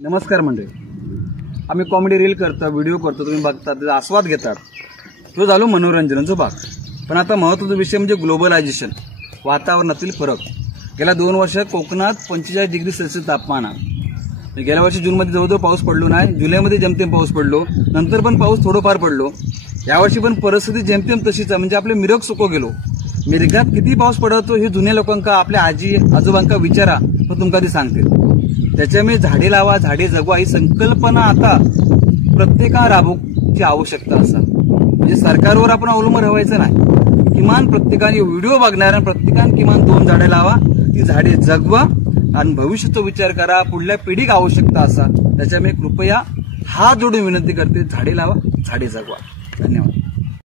नमस्कार मंडळी, आम्ही कॉमेडी रील करतो, व्हिडिओ करतो, तुम्ही बघता, त्याचा आस्वाद घेतात. तो झालो मनोरंजनाचा भाग. पण आता महत्त्वाचा विषय म्हणजे ग्लोबलायझेशन, वातावरणातील फरक. गेल्या 2 वर्षात कोकणात 45 डिग्री सेल्सिअस तापमान आहे. गेल्या वर्षी जूनमध्ये जवळजवळ पाऊस पडलो नाही, जुलैमध्ये जेमतेम पाऊस पडलो, नंतर पण पाऊस थोडंफार पडलो. यावर्षी पण परिस्थिती जेमतेम तशीच आहे. म्हणजे आपले मिरग सुको गेलो. मिरगात किती पाऊस पडतो हे जुन्या लोकांका, आपल्या आजी आजोबांका विचारा, तो तुमका ती सांगतील. त्याच्यामुळे झाडे लावा, झाडे जगवा ही संकल्पना आता प्रत्येका राबवण्याची आवश्यकता असा. म्हणजे सरकारवर आपण अवलंबून राहायचं नाही. किमान प्रत्येकाने व्हिडिओ बघणाऱ्या प्रत्येकाने किमान 2 झाडे लावा, ती झाडे जगवा आणि भविष्याचा विचार करा. पुढल्या पिढीक आवश्यकता असा. त्याच्यामुळे कृपया हात जोडून विनंती करते, झाडे लावा, झाडे जगवा. धन्यवाद.